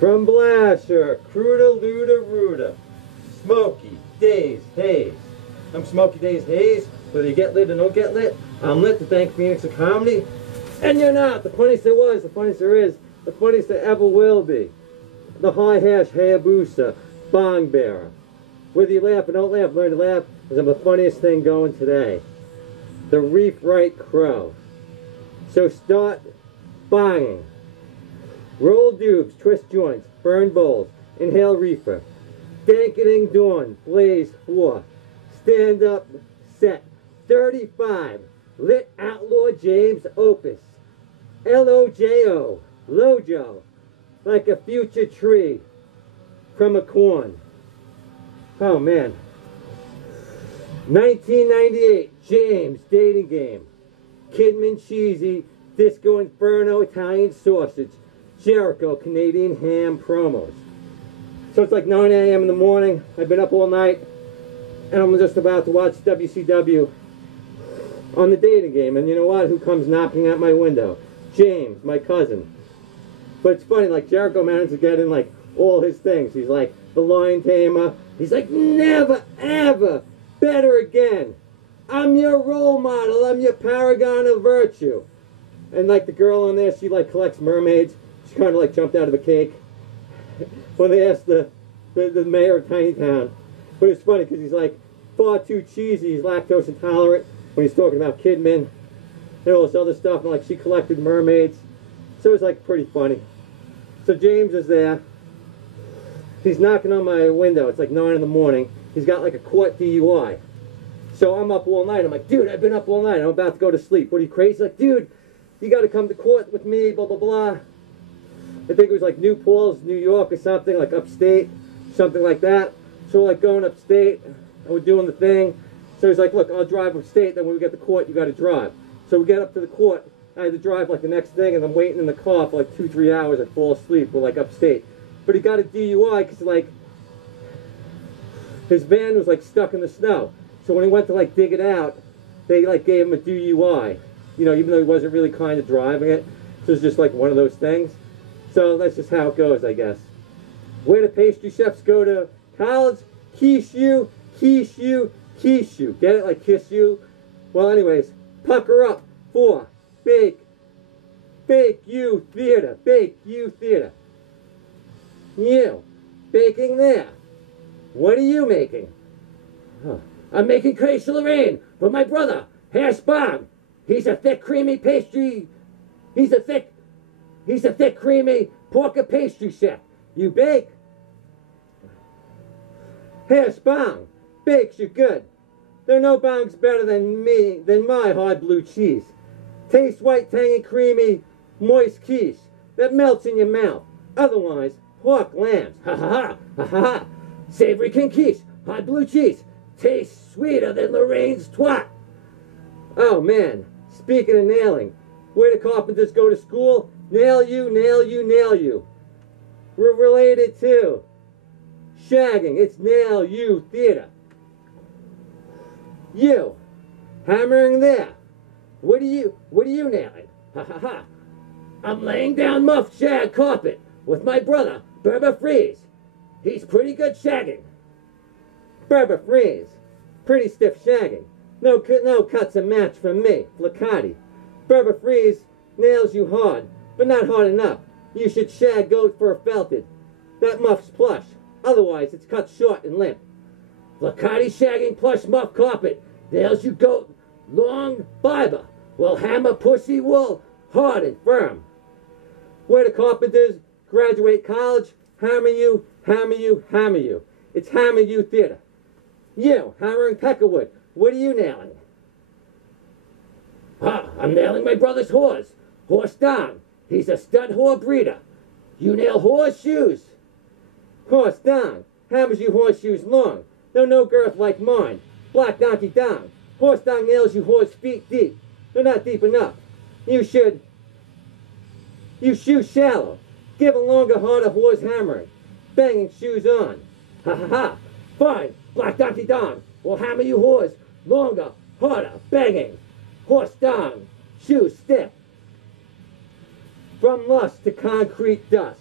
From Blashyrkh, Cruda Luda Ruda, Smokey Daze Haze. I'm Smokey Daze Haze. Whether you get lit or don't get lit, I'm lit to thank Phoenix of comedy. And you're not. The funniest there was, the funniest there is, the funniest there ever will be. The high hash Hayabusa, bong bearer. Whether you laugh or don't laugh, learn to laugh, because I'm the funniest thing going today. The Reef Right Crow. So start bonging. Roll dubs, twist joints, burn bowls, inhale reefer. Danketing dawn, blaze 4. Stand up, set 35. Lit Outlaw James Opus. LOJO, LOJO. Like a future tree from a corn. Oh man. 1998, James dating game. Kidman cheesy, Disco Inferno Italian sausage. Jericho Canadian ham promos. So it's like 9 a.m. in the morning. I've been up all night, and I'm just about to watch WCW on the dating game. And you know what? Who comes knocking at my window? James, my cousin. But it's funny, like Jericho managed to get in like all his things. He's like the lion tamer. He's like, never, ever, better again. I'm your role model. I'm your paragon of virtue. And like the girl on there, she like collects mermaids. She kind of like jumped out of a cake when they asked the mayor of Tiny Town. But it's funny because he's like far too cheesy. He's lactose intolerant when he's talking about Kidman and all this other stuff. And like she collected mermaids. So it's like pretty funny. So James is there. He's knocking on my window. It's like 9 in the morning. He's got like a court DUI. So I'm up all night. I'm like, dude, I've been up all night. I'm about to go to sleep. What are you, crazy? He's like, dude, you got to come to court with me, blah, blah, blah. I think it was like New Paltz, New York or something, like upstate, something like that. So we're like going upstate, and we're doing the thing. So he's like, look, I'll drive upstate, then when we get to court, you got to drive. So we get up to the court. I had to drive like the next thing, and I'm waiting in the car for like 2-3 hours. I fall asleep. We're like upstate. But he got a DUI because like his van was like stuck in the snow. So when he went to like dig it out, they like gave him a DUI. You know, even though he wasn't really kind of driving it. So it's just like one of those things. So that's just how it goes, I guess. Where do pastry chefs go to college? Quiche you, quiche you, quiche you. Get it? Like kiss you? Well, anyways, pucker up. 4. Bake. Bake you theater. Bake you theater. You. Baking there. What are you making? Huh. I'm making crèche Lorraine for my brother, Hash Bomb. He's a thick, creamy pastry. He's a thick, creamy pork pastry chef. You bake? Hash Bomb bakes you good. There are no bongs better than my hard blue cheese. Tastes white, tangy, creamy, moist quiche that melts in your mouth. Otherwise, pork lambs. Ha ha ha, ha ha ha. Savory king quiche, hard blue cheese. Tastes sweeter than Lorraine's twat. Oh man, speaking of nailing, where do carpenters go to school? Nail you, nail you, nail you. We're related to shagging. It's nail you theater. You, hammering there. What are you nailing? Ha ha ha. I'm laying down muff shag carpet with my brother, Berber Freeze. He's pretty good shagging. Berber Freeze, pretty stiff shagging. No cuts a match from me, Flacati. Berber Freeze nails you hard, but not hard enough. You should shag goat for a felted. That muff's plush, otherwise it's cut short and limp. Flacati shagging plush muff carpet nails you goat long fiber. Will hammer pussy wool hard and firm. Where the carpenters graduate college, hammer you, hammer you, hammer you. It's hammer you theater. You, hammering peckerwood. What are you nailing? I'm nailing my brother's horse. Horse down. He's a stud whore breeder. You nail horseshoes. Horse down. Hammers you horseshoes long. No girth like mine. Black donkey down. Horse down nails you horse feet deep. They're not deep enough. You shoe shallow. Give a longer, harder horse hammering. Banging shoes on. Ha ha ha. Fine. Black donkey down. We'll hammer you horse. Longer, harder, banging. Horse down. Shoes stiff. From lust to concrete dust.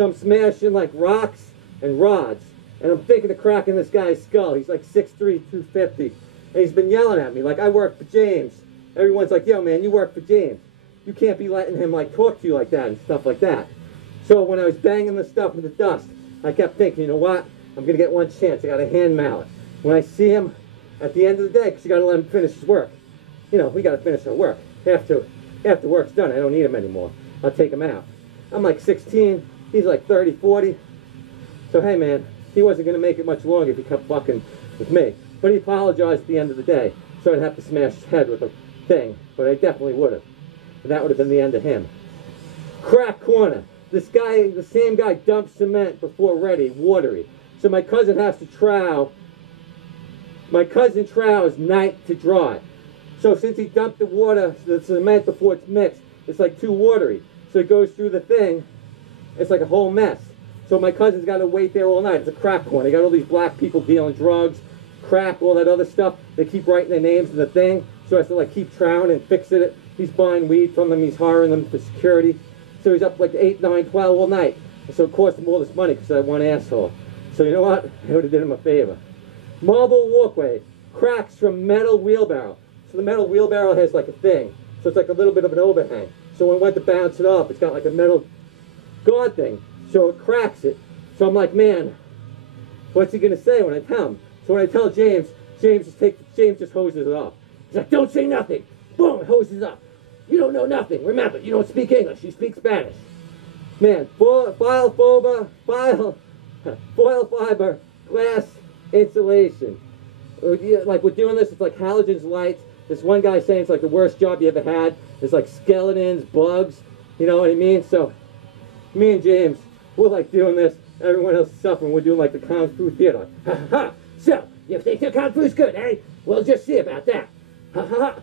So I'm smashing like rocks and rods. And I'm thinking of cracking this guy's skull. He's like 6'3", 250. And he's been yelling at me like, I work for James. Everyone's like, yo man, you work for James. You can't be letting him like talk to you like that and stuff like that. So when I was banging the stuff in the dust, I kept thinking, you know what? I'm going to get one chance. I got a hand mallet. When I see him at the end of the day, because you got to let him finish his work. You know, we got to finish our work. After work's done, I don't need him anymore. I'll take him out. I'm like 16. He's like 30, 40. So hey man, he wasn't going to make it much longer if he kept fucking with me. But he apologized at the end of the day. So I'd have to smash his head with a thing. But I definitely would have. And that would have been the end of him. Crack corner. This guy, the same guy, dumps cement before ready, watery. So my cousin has to trowel. My cousin trows night to dry. So since he dumped the water, the cement before it's mixed, it's like too watery. So it goes through the thing. It's like a whole mess. So my cousin's got to wait there all night. It's a crack corner. They got all these black people dealing drugs, crack, all that other stuff. They keep writing their names in the thing. So I have to like keep trowing and fixing it. He's buying weed from them. He's hiring them for security. So he's up like 8, 9, 12 all night. And so it cost him all this money because that one asshole. So you know what? I would have did him a favor. Marble walkway. Cracks from metal wheelbarrow. So the metal wheelbarrow has like a thing. So it's like a little bit of an overhang. So when I went to bounce it off, it's got like a metal guard thing. So it cracks it. So I'm like, man, what's he going to say when I tell him? So when I tell James, James just hoses it off. He's like, don't say nothing. Boom, hoses up. You don't know nothing. Remember, you don't speak English. You speak Spanish. Man, foil fiber, glass insulation. Like we're doing this, it's like halogens lights. This one guy saying it's like the worst job you ever had. There's like skeletons, bugs, you know what I mean? So me and James, we're like doing this. Everyone else is suffering. We're doing like the Kung Fu theater. Ha ha ha. So, you think the Kung Fu's good, eh? We'll just see about that. Ha ha ha.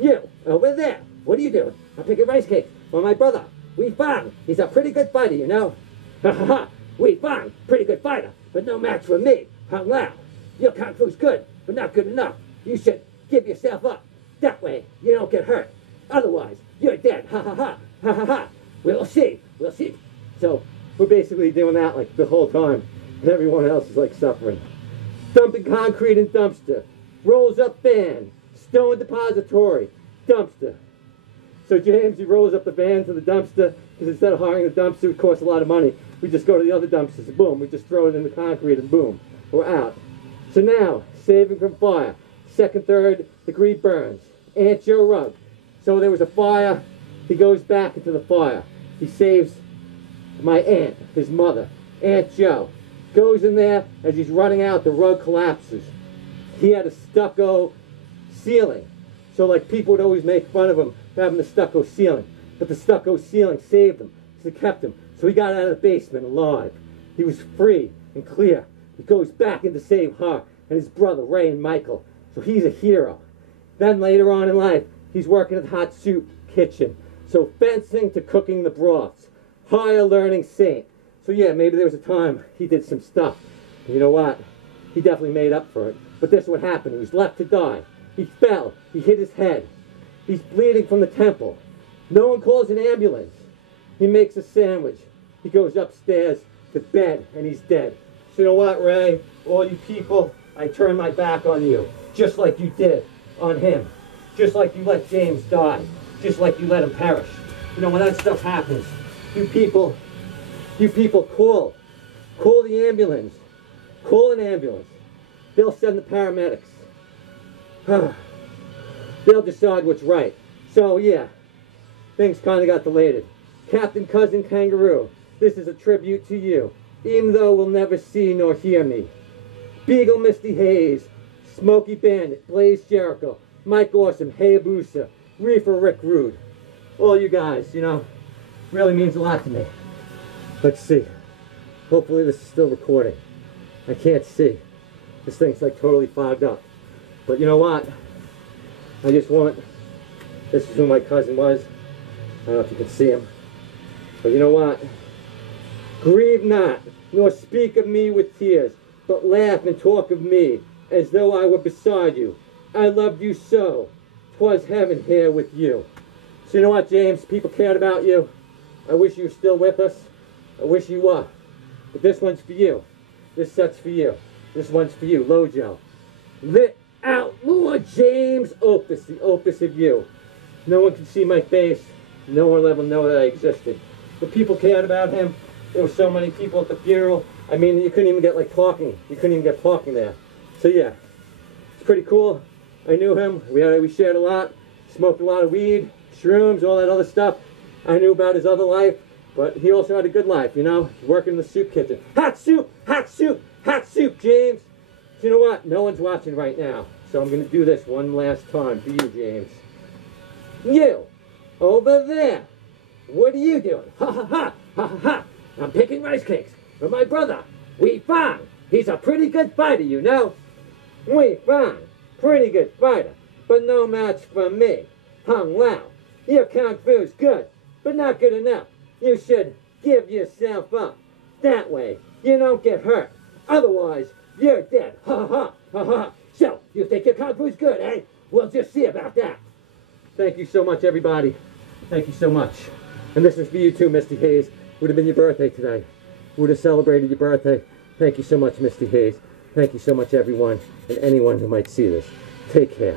You, over there. What are you doing? I'm picking rice cakes for my brother. Wei Fang. He's a pretty good fighter, you know. Ha ha ha. Wei Fang, pretty good fighter, but no match for me. Hung Lao. Your Kung Fu's good, but not good enough. You should give yourself up. That way, you don't get hurt. Otherwise, you're dead. Ha ha ha. Ha ha ha. We'll see. We'll see. So, we're basically doing that like the whole time. And everyone else is like suffering. Dumping concrete in dumpster. Rolls up van. Stone depository. Dumpster. So James, he rolls up the van to the dumpster because instead of hiring the dumpster, it costs a lot of money. We just go to the other dumpsters and boom, we just throw it in the concrete and boom, we're out. So now, saving from fire. Second, third degree burns. Aunt Joe rug. So there was a fire. He goes back into the fire. He saves my aunt, his mother, Aunt Joe. Goes in there. As he's running out, the rug collapses. He had a stucco ceiling. So like people would always make fun of him for having the stucco ceiling. But the stucco ceiling saved him. So it kept him. So he got out of the basement alive. He was free and clear. He goes back in to save her and his brother, Ray and Michael. So he's a hero. Then later on in life, he's working at the hot soup kitchen. So fencing to cooking the broths. Higher learning saint. So yeah, maybe there was a time he did some stuff. And you know what? He definitely made up for it. But this is what happened. He was left to die. He fell. He hit his head. He's bleeding from the temple. No one calls an ambulance. He makes a sandwich. He goes upstairs to bed and he's dead. So you know what, Ray? All you people, I turn my back on you. Just like you did on him. Just like you let James die. Just like you let him perish. You know, when that stuff happens, you people call the ambulance. Call an ambulance. They'll send the paramedics. They'll decide what's right. So yeah, things kind of got delayed. Captain Cousin Kangaroo, this is a tribute to you, even though we'll never see nor hear me. Beagle Misty Haze, Smokey Bandit, Blaze Jericho, Mike Awesome, Hayabusa, Reefer Rick Rude. All you guys, you know, really means a lot to me. Let's see. Hopefully this is still recording. I can't see. This thing's like totally fogged up. But you know what? I just want, this is who my cousin was. I don't know if you can see him. But you know what? Grieve not, nor speak of me with tears, but laugh and talk of me as though I were beside you. I loved you so. 'Twas heaven here with you. So you know what, James? People cared about you. I wish you were still with us. I wish you were. But this one's for you. This set's for you. This one's for you, LOJO. The Outlaw James Opus, the Opus of you. No one can see my face. No one will ever know that I existed. But people cared about him. There were so many people at the funeral. I mean, you couldn't even get like parking. You couldn't even get parking there. So yeah, it's pretty cool. I knew him. We shared a lot. Smoked a lot of weed, shrooms, all that other stuff. I knew about his other life, but he also had a good life, you know, working in the soup kitchen. Hot soup, hot soup, hot soup, James. So you know what? No one's watching right now, so I'm going to do this one last time for you, James. You, over there, what are you doing? Ha ha ha, ha ha ha. I'm picking rice cakes for my brother, Wee Fang. He's a pretty good fighter, you know. Wee Fang, pretty good fighter, but no match for me. Hung Lao, your kung fu's good, but not good enough. You should give yourself up. That way, you don't get hurt. Otherwise, you're dead. Ha ha ha ha. So, you think your kung fu's good, eh? We'll just see about that. Thank you so much, everybody. Thank you so much. And this is for you too, Misty Haze. Would have been your birthday today. Would have celebrated your birthday. Thank you so much, Misty Haze. Thank you so much, everyone, and anyone who might see this. Take care.